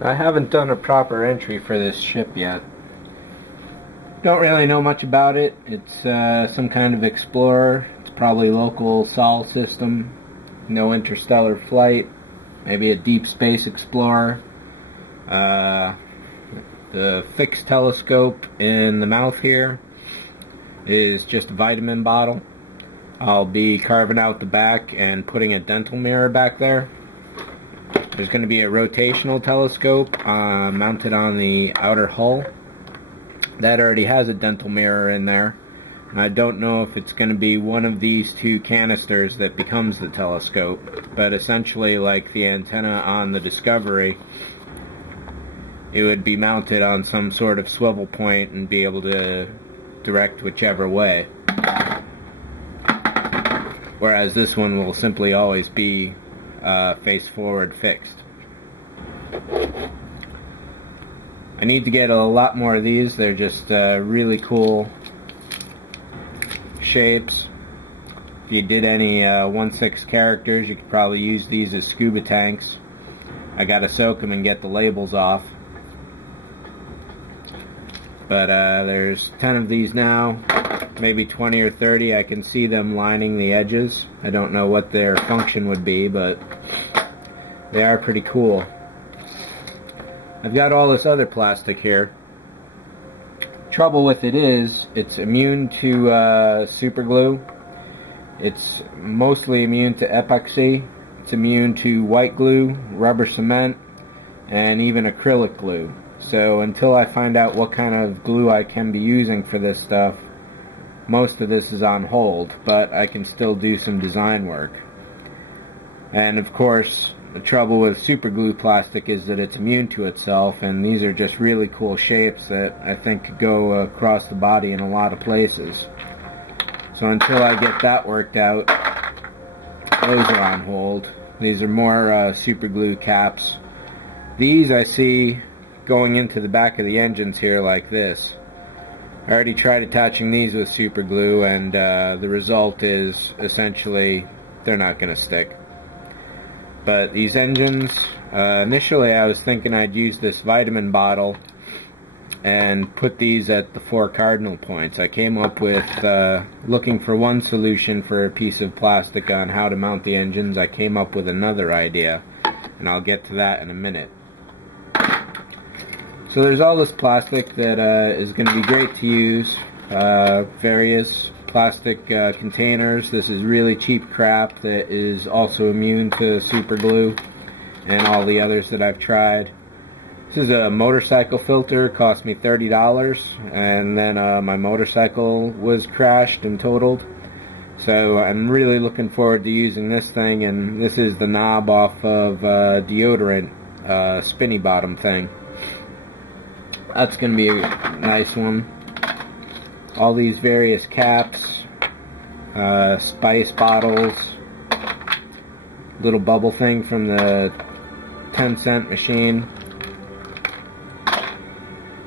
I haven't done a proper entry for this ship yet. Don't really know much about it. It's some kind of explorer. It's probably local sol system. No interstellar flight. Maybe a deep space explorer. The fixed telescope in the mouth here is just a vitamin bottle. I'll be carving out the back and putting a dental mirror back there. There's going to be a rotational telescope mounted on the outer hull. That already has a dental mirror in there. I don't know if it's going to be one of these two canisters that becomes the telescope, but essentially, like the antenna on the Discovery, it would be mounted on some sort of swivel point and be able to direct whichever way. Whereas this one will simply always be face forward fixed. I need to get a lot more of these. They're just really cool shapes. If you did any 1/6 characters, you could probably use these as scuba tanks. I gotta soak them and get the labels off. But there's 10 of these now, maybe 20 or 30. I can see them lining the edges. I don't know what their function would be, but they are pretty cool. I've got all this other plastic here. Trouble with it is, it's immune to super glue. It's mostly immune to epoxy. It's immune to white glue, rubber cement, and even acrylic glue. So until I find out what kind of glue I can be using for this stuff, most of this is on hold, but I can still do some design work. And of course, the trouble with super glue plastic is that it's immune to itself, and these are just really cool shapes that I think could go across the body in a lot of places. So until I get that worked out, those are on hold. These are more super glue caps. These I see going into the back of the engines here like this. I already tried attaching these with super glue, and the result is essentially they're not going to stick. But these engines, initially I was thinking I'd use this vitamin bottle and put these at the 4 cardinal points. I came up with, looking for one solution for a piece of plastic on how to mount the engines, I came up with another idea, and I'll get to that in a minute. So there's all this plastic that is going to be great to use. Various plastic containers. This is really cheap crap that is also immune to super glue and all the others that I've tried. This is a motorcycle filter. It cost me $30, and then my motorcycle was crashed and totaled. So I'm really looking forward to using this thing, and this is the knob off of deodorant spinny bottom thing. That's going to be a nice one. All these various caps, spice bottles, little bubble thing from the 10-cent machine,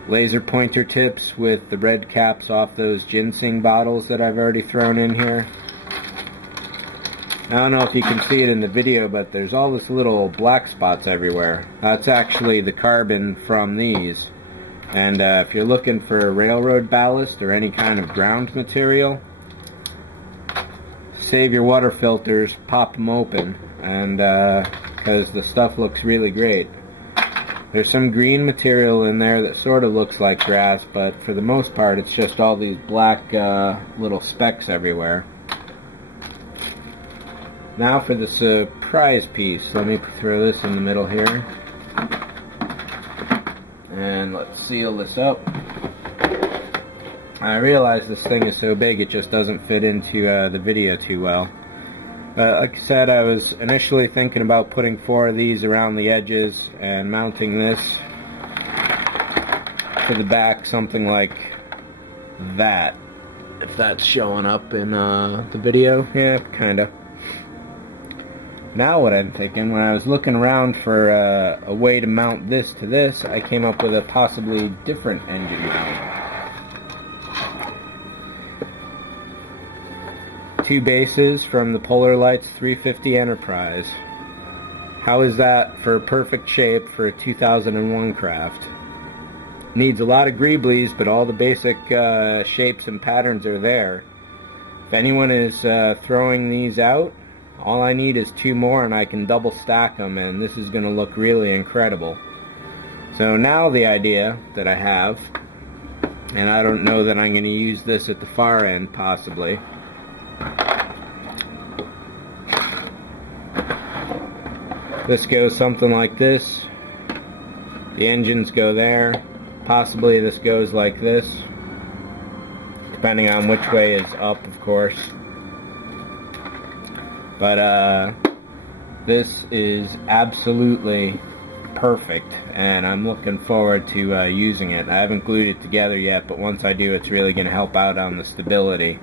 laser pointer tips with the red caps off those ginseng bottles that I've already thrown in here. I don't know if you can see it in the video, but there's all this little black spots everywhere. That's actually the carbon from these. And if you're looking for railroad ballast or any kind of ground material, save your water filters, pop them open, and because the stuff looks really great. There's some green material in there that sort of looks like grass, but for the most part it's just all these black little specks everywhere. Now for the surprise piece. Let me throw this in the middle here. And let's seal this up. I realize this thing is so big it just doesn't fit into the video too well. Like I said, I was initially thinking about putting 4 of these around the edges and mounting this to the back, something like that. If that's showing up in the video. Yeah, kinda. Now what I'm thinking, when I was looking around for a way to mount this to this, I came up with a possibly different engine mount. 2 bases from the Polar Lights 350 Enterprise. How is that for perfect shape for a 2001 craft? Needs a lot of greeblies, but all the basic shapes and patterns are there. If anyone is throwing these out, all I need is 2 more and I can double stack them, and this is going to look really incredible. So now the idea that I have, and I don't know that I'm going to use this at the far end possibly. This goes something like this. The engines go there. Possibly this goes like this, depending on which way is up, of course. But this is absolutely perfect, and I'm looking forward to using it. I haven't glued it together yet, but once I do, it's really going to help out on the stability.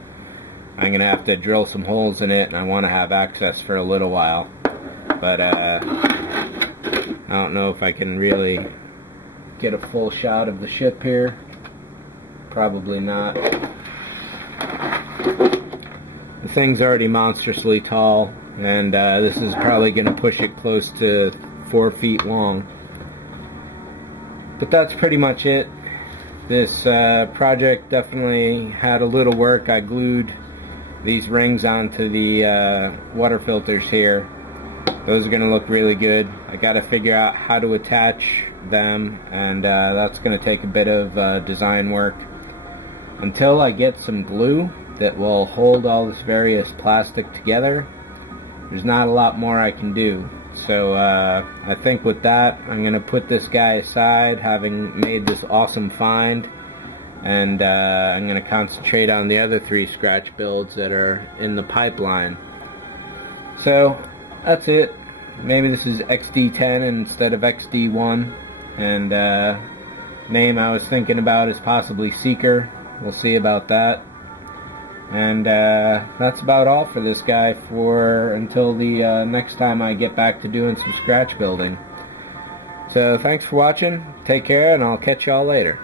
I'm going to have to drill some holes in it, and I want to have access for a little while. But I don't know if I can really get a full shot of the ship here. Probably not. The thing's already monstrously tall, and this is probably going to push it close to 4 feet long. But that's pretty much it. This project definitely had a little work. I glued these rings onto the water filters here. Those are going to look really good. I got to figure out how to attach them, and that's going to take a bit of design work. Until I get some glue that will hold all this various plastic together, there's not a lot more I can do. So I think with that, I'm going to put this guy aside, having made this awesome find, and I'm going to concentrate on the other 3 scratch builds that are in the pipeline. So that's it. Maybe this is XD-10 instead of XD-1, and name I was thinking about is possibly Seeker. We'll see about that. And that's about all for this guy for until the next time I get back to doing some scratch building. So thanks for watching, take care, and I'll catch y'all later.